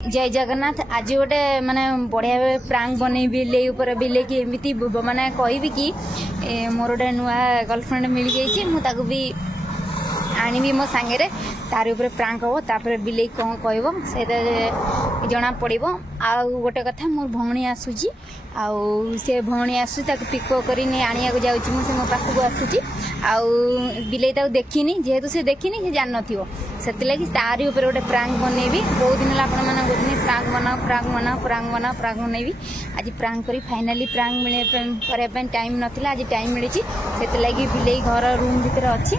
जय जगन्नाथ। आज गोटे माने बढ़िया प्रांक बनई बिले बिले की एमती माने कहबी कि मोर गोटे नुआ गर्लफ्रेंड मिल जाइए मुझे भी आनी मो सांगे तार ऊपर प्रांक हम तापर बिले कौन कह से जना पड़ो। आ गोटे कथा मोर भौणी आसूची से भौणी आसू पिक कर आनिया जाऊँ मुझे मो पाखक आसूची बिले देखनी जेहेतु से देखनी से जान नथिबो से लगी तारी ऊपर गोटे प्रांक बनईबी। बहुत दिन आपण मैंने कहते प्रांक बनईबी। आज प्रांक करी फाइनाली प्रांक मिले टाइम नाला आज टाइम मिली से लगी बिले घर रूम भीतर अच्छी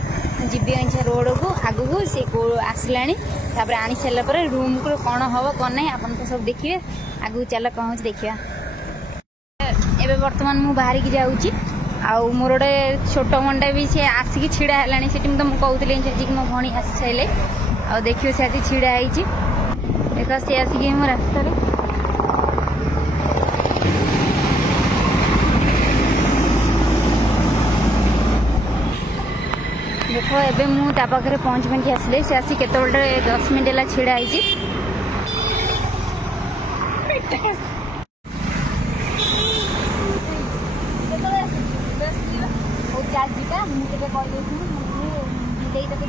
जीवी अच्छा रोड को आगू सी आसला आनी सारापर रूम को कौन हम कौन ना आप सब देखिए आगू चल कौन देखा। एवं बर्तमान मु बाहर की जाऊँगी मोर गोटे छोट मंडा भी सी आसिक छिड़ा है से मुझे कहती मो भणी आसी सारे आ देखिए से आज छिड़ा देख सी आसिक मो रास्ता देख एबे मु ता पाखरे पहुँच पाखी आसिले से आसी केत 10 मिनट है छिड़ा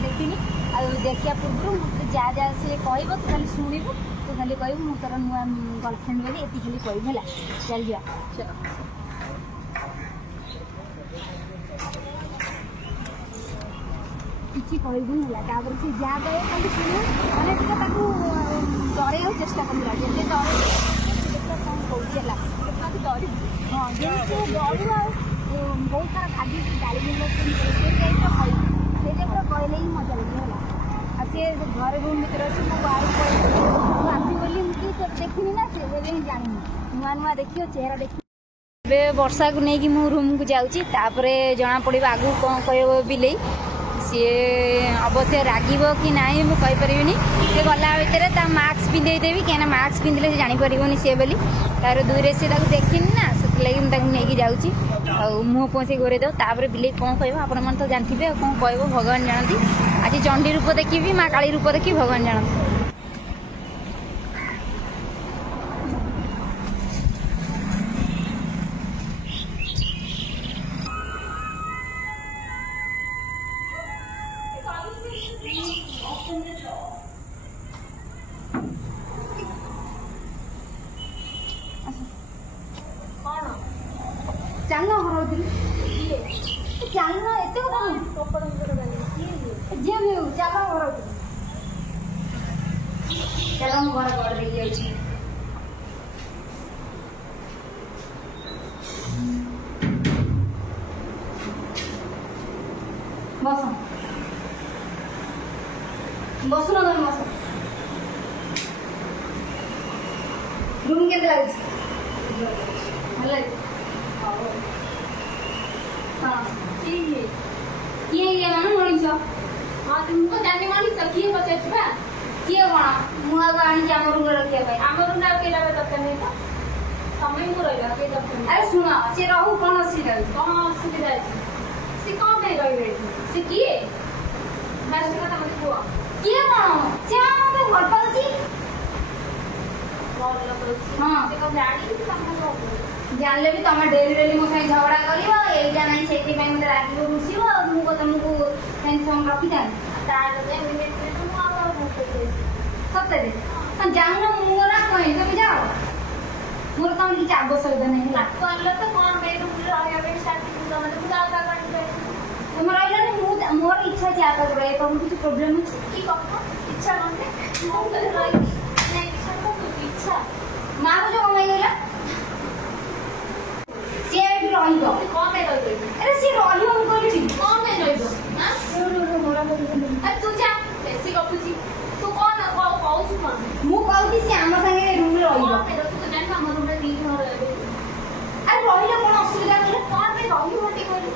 देखनी देखा पूर्व जहाँ जहाँ सी कह तू खाली शुणु तू खाली कह तोर नुआ गर्लफ्रेंड बोली ये खाली कहू है चल जा चल किसी कहबुन है से जहाँ कहे खाली शुणु मैंने डर चेष्टा करा जैसे डर कौन कौन डर हाँ जैसे डर बहुत सारा खाद्य गाड़ी कहले ही मजा लगे आ सी घर रूम भर अच्छे मो आसी बोली देखनी ना से जानी नुआ नुआ देखियो चेहरा देखिए वर्षा को लेकिन मु रूम को जाऊँगी जना पड़ो आगू कौन कह बिले सी अवश्य रागिब कि ना मुझे सी गला भितर मास्क पिंधेदेवी कहीं मास्क पिंधले जापर सी बोली तार दूर से देखनी ना से लगी मुझे जाऊँगी मुह पहुँचे गोरे दो तापर बिले कौन कह आपण तो जानते कौन कह भगवान जानती। आज चंडी रूप देखी माँ काली रूप देखी भगवान जानती। चलना चलना एत चल घर देखिए बस बस ना तुम बस रूम के हाँ किए माने मनीष हाँ तुमको जाने मनीष किए पचार किए कौन मुझे आनी आम रूम रखा आम रूम दरकार नहीं तो तमें मु रहा अरे शुण सी रहू कौन असुविधा असुविधा सी कौन रही सी किए किए कौन सी भल पाऊँ जानले भी तुम डेली डेली मो साथ झगड़ा कर नहीं से मत राग घुषब मुझे तुमको टेंशन रखी था सतरे जान मोर कहीं तुम जाओ मोर कौन किसी आवश्यकता नहीं तुम रहा मोर इच्छा रहे तुम किसी प्रोब्लेम इच्छा इच्छा माँ को जो कमाई गला सी रहिबो कौन में रहिबो अरे सी रहिबो हम कहली कौन में रहिबो हां मोरा अरे तू जा बेसी गपुची तू कौन कहू कौन मु कहती सी हम संगे रूम में रहिबो कौन में तू जान हम रूम में तीन घर रहबो अरे रहिला कोन असुविधा कले कौन में रहिबो मते कहली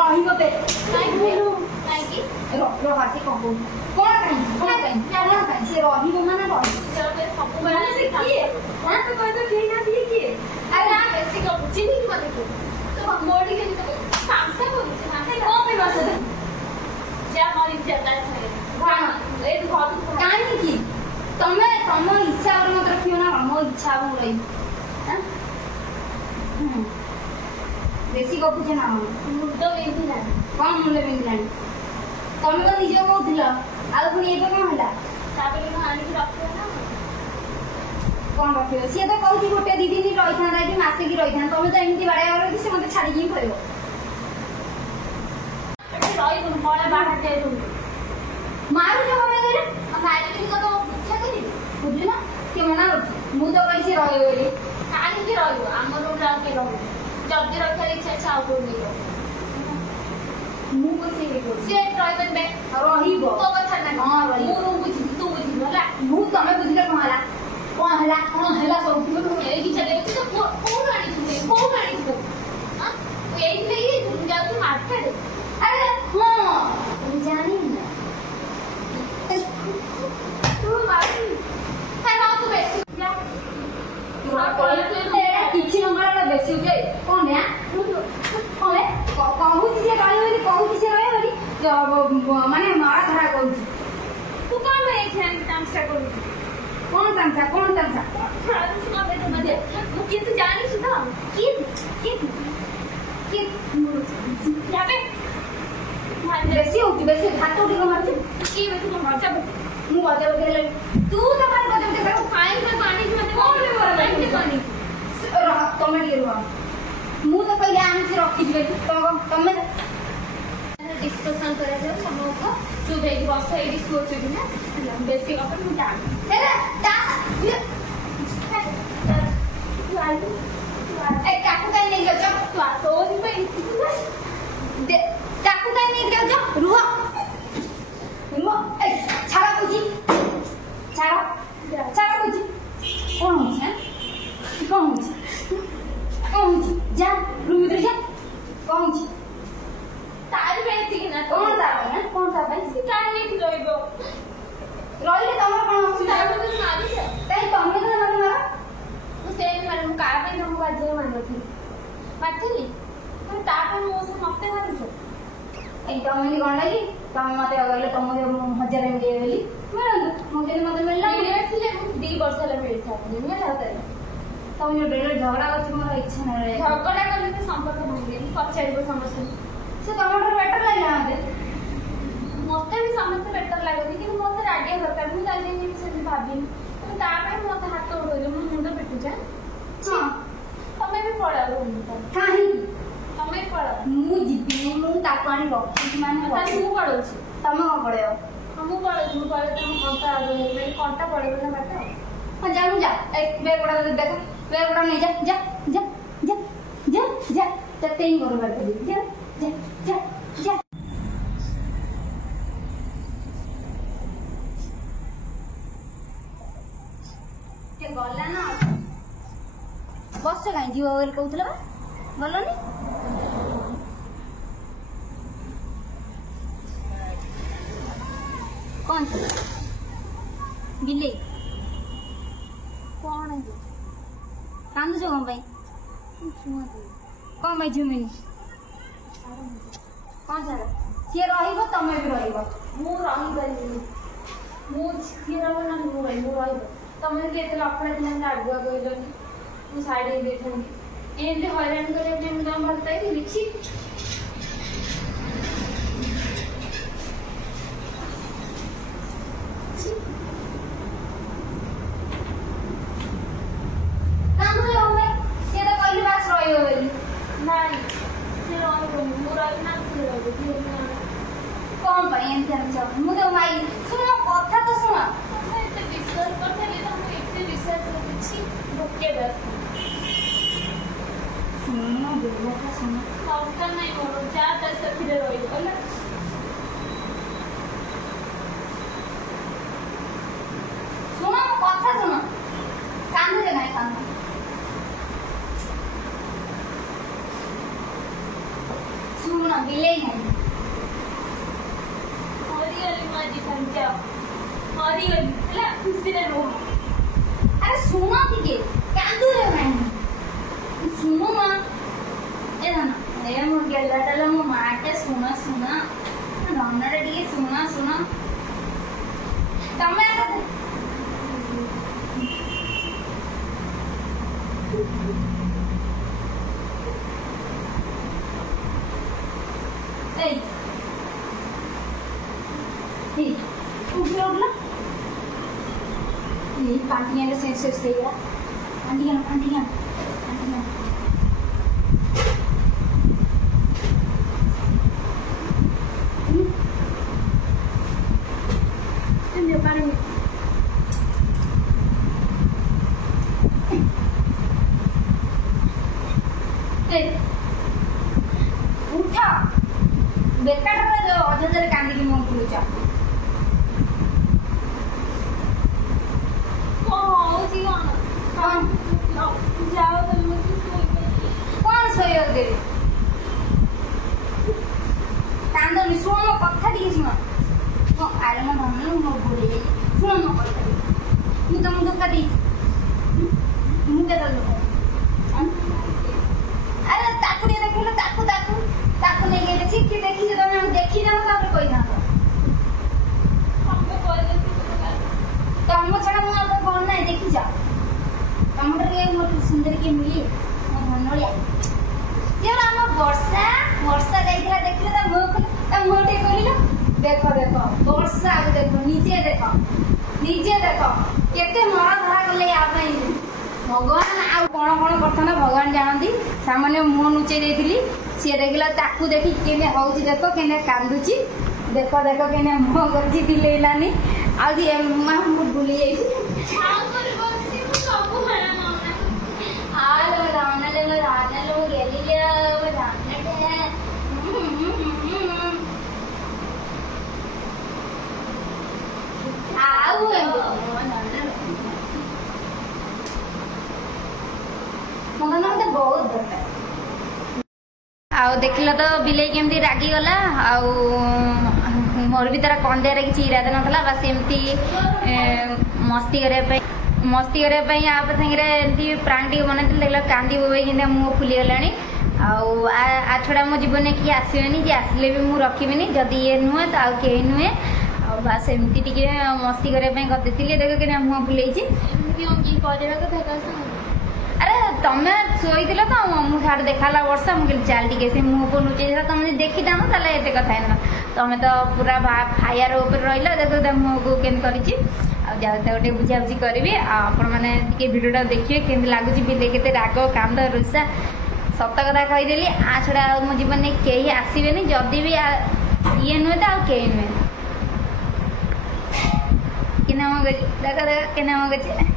रहिबो बे नहीं की रो हासी कहू कौन कहीं से रहिबो माने रहिबो चल सब माने से किए हां तो कहतो ठीक ना दिए किए अरे ना बेसी गपुची नहीं की बात तो मोड़ी के तो काम से बोलते ना कौन में बस जा मारी जाता है हां ए तो काहे की तमे तम इच्छा और मत मो इच्छा हो रही हां बेसी गपुचे ना मुंड बिंधिला कौन मुंड बिंधिला तुम तो निजे कहूला आ पुणी एबे कौन होला तापर को आनी रखियो ना कौन रखियो सी तो कहूची गोटे दी दिन रही था कि मासे की रही था तुम तो एमती बाड़े आरो कि से मते छाड़ी ही पड़ो रही तुम पळा बाहर जाय तुम मारू जो हमें करे मारी की तो इच्छा करी बुझी ना के मना मु तो कहि से रही बोली काहे की रही हम रूम ला के रहो जब रखा इच्छा छाव को नहीं मु को से ड्राइवर में रहिबो तो कथा ना हां रही मु रूम बुझी तू बुझी होला मु तमे बुझले कोन हला सब तू ए की चले तो कोन आनी तू हां एई ले तुम जाओ तू मार्केट अरे हां तुम जानी ना तू मारी है ना तू बेसी जा किसी नंबर बेसी हो जाए कौन है कौन है कहूची से रही माने मारा धरा कहूची तू कौन में एक तमसा करू कौन तमसा सुना बे तो मजे मुझे तो जानी सुधा की जाबे बेसी हाथ उठी को मारती की बे तू मारता मु बदे बदे तू तो पर बदे बदे फाइन में पानी में कौन ले वाला है पानी तमे लिए रुआ मु तो पहले आन से रखी दिबे तो तमे डिस्कशन करे जाओ समो को जो भेज बस ए डिस्कस होती ना बेसिक अपन मु जान हेला ता ए काकू का नहीं गयो तू आ तो दिन पे दे काकू का नहीं गयो रुआ ए छाड़ा बुझी छाड़ा बुझी कौन है कौन जा रूम में जा कौन तारी बेटी ना कौन ता भाई काहे नहीं रोइबो रोइले तमर कोन असुविधा है तो मारी छे काहे तमे तो मारी मारा तो सेम मारे का पे हम बाजे मारथि मारथि पर तापर मो से मते मारू छो ए तमे कोन लागी तमे मते अगले तमे 1000 एम देली मुझे मते मिलला मिले 2 वर्ष ले मिल सकनी मिला होता तम जो डेली झगड़ा करछ मोर इच्छा न रे झगड़ा करले तो संपर्क भांगे पचाइबो समस्या से तमर बेटर लागला मते भी समस्या बेटर लागो कि मते राडिया दरकार मु जाने नि से भाबी तो ता पे मते हाथ उड़ो मु मुंड पेटु जा हां तमे भी पड़ालो काहे तमे पड़ा मु जीती मु तापानी रखी माने तानी मु पड़ो छी तमे को पड़ेयो हमु पड़ो तुम कंटा मेरे कंटा पड़ेबो ना बाटा हां जाऊ जा एक बेगड़ा देखो बेगड़ा नहीं जा जा जा जा जा जा तते ही करो बैठ जा जा जा जा के गला ना बस काई जीव बोल कहउतला गलनी कौन बिल्ली कौन है कांदु जो भाई कौन भाई झुमिनी कौन सारा सी रहिबो तमे भी रहिबो मु रहि गली मु सी रहबो ना मु रहिबो तमे के एते लफड़ा दिन आगुआ गइलो मु साइड दे थंगी एते हैरान करे जे मु दम भरताई थी लिखी कौन भाई एम जान मु तो माई सुनो कथा तो सुनो एते विश्वास करथले तो हम एते विश्वास करछि भोके दस सुनो बोलो का सुनो कथा नहीं मोर जा दस फिरे रही बोला सुनो कथा सुनो कान दे नहीं कान सुनो बिले नहीं अरे सुनो टिके कांदू रे नहीं सुनो ना ए ना ए मो गेला डला मो माटे सुनो सुनो नन्ना रे टिके सुनो सुनो तमे पांटियां से गया पांटियां पांटियां पांटियां उठा बेकार अजर कांदी मुह खुलुच कौन सहयोग देवी कांदनी शुण मो कथा टी शुण मो आरे मो धन मो भूली शुण मो कथा मुझे तुम धोखा दी मुझे अरे ताकू देखिल ताकू ताकू ताकू नहीं गए सीखी देखी तुम देखी जाओ कही था तुम छड़ा मुझे कौन ना देखी जाओ तुम सुंदर के मिली धनलिया वर्षा वर्षा देखला देखले मुँह टे खोल देख देख वर्षा देख निजे देख केते मर धरा गले भगवान आउ कौन कौन करता भगवान जानती सामान्य मुँह लुचे देती सी देखला ताकू देखी केने हूँ देख केने कांदुची देख देख केने मुँह कर दिलेलानी आउ भूली देखल तो बिले केमती रागी गला मोर भी तार कंदेर किसी इरादा ना बस एमती मस्ती करने आप सागे प्राण टी बना देख कांदी बोबे कि मुँह फुली गला आ छड़ा मो जीवन में किए आसबेनि जी आसिले भी मुझे रखी जदि ये नुहे तो आउ कहीं नुहे बस एमती टे मस्ती करने करते देख कि मुँह फुले अरे तुम शोई तो मुझे देखा वर्षा मुझे चल टे से मुँह को लुचे तुम देखी था ये कथा ना तुम तो पूरा फायर रहा देख मुँह को के गोटे बुझाबुझी करी आपण मैंने भिडियो देखिए केमती लगुच बिले के राग कांद रुषा सत कथा कहीदेली आ छड़ा मो जीवन में कहीं आसबेनि जदि भी ये नुहे तो आउ कहीं नुहे कि देख देख कि